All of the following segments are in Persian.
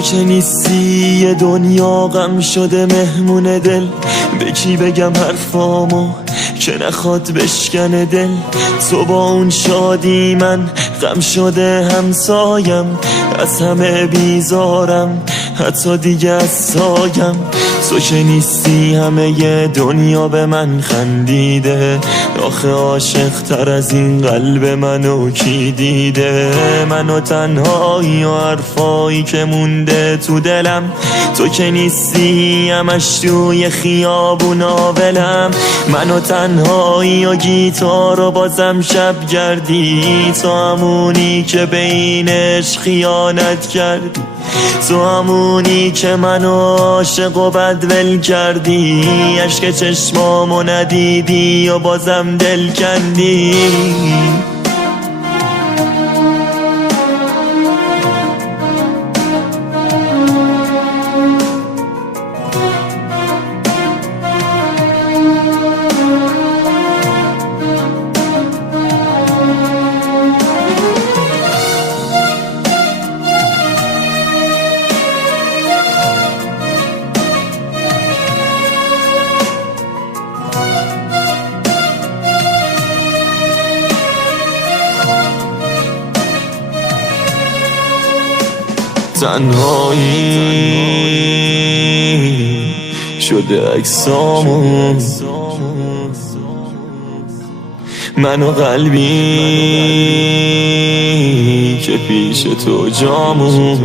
تو که نیستی یه دنیا غم شده مهمون دل. به کی بگم حرفامو که نخواد بشکنه دل؟ تو با اون شادی من غم شده همسایم، از همه بیزارم حتی دیگه از سایم. تو که نیستی همه ی دنیا به من خندیده، آخه عاشق تر از این قلب منو کی دیده؟ منو تنهایی و حرفایی که مونده تو دلم، تو که نیستی همش توی خیابونا ولم. منو تنهایی و گیتار و بازم شب گردی، تو همونی که بینش خیانت کردی، تو همونی که منو عاشق و بدول کردی. عشق چشمامو ندیدی و بازم دل کندی. تنهایی شده عکسامون، من و قلبی که پیش تو جامون.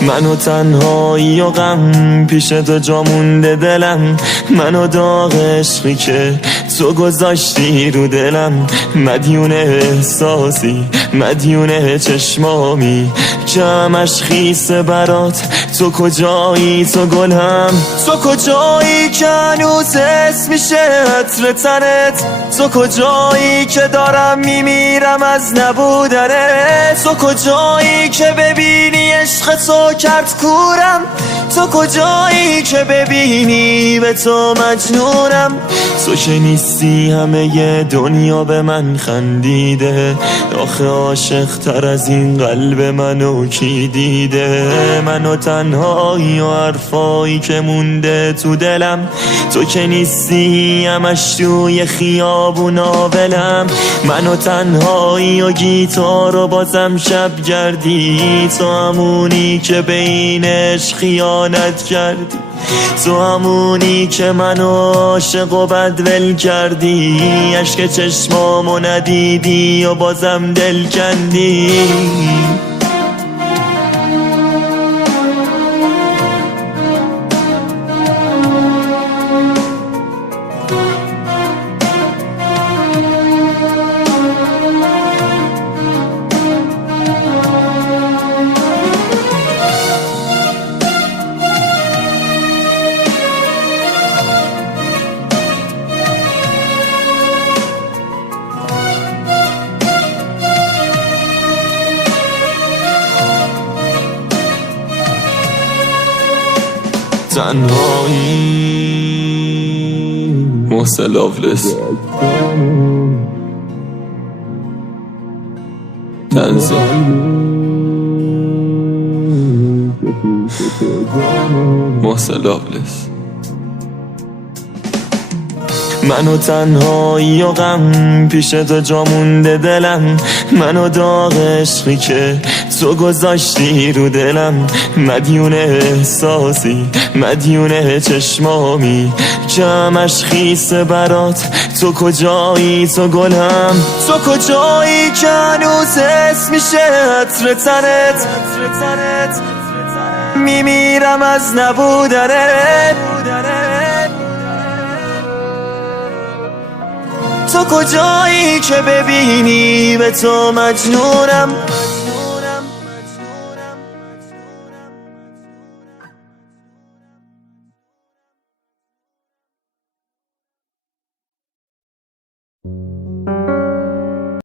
من و تنهایی و غم پیش تو جا مونده دلم، من و داغ عشقی که تو گذاشتی رو دلم. مدیون احساسی مدیون چشمامی که همش خیسه برات. تو کجایی تو گلم؟ تو کجایی که هنوز حس میشه عطر تنت؟ تو کجایی که دارم میمیرم از نبودنت؟ تو کجایی که ببینی عشق تو کرد کورم؟ تو کجایی که ببینی به تو مجنونم؟ تو که نیستی همه ی دنیا به من خندیده، آخه عاشق تر از این قلب منو کی دیده؟ منو تنهایی و حرفایی که مونده تو دلم، تو که نیستی همش توی خیابونا ولم. منو تنهایی و گیتار و بازم شب گردی، تو همونی که بینش خیانت کردی، تو همونی که منو عاشق و بدول کردی. عشق چشمامو ندیدی و بازم دل کندی. تنهایی محسن لاولس تنظیم محسن لاولس. منو تنهایی و غم پیش تو جا مونده دلم، منو داغ عشقی که تو گذاشتی رو دلم. مدیون احساسی مدیون چشمامی که همش خیسه برات. تو کجایی تو گلم؟ تو کجایی که هنوز حس میشه عطر تنت؟ میمیرم از نبودنت. تو کجایی که ببینی به تو مجنونم؟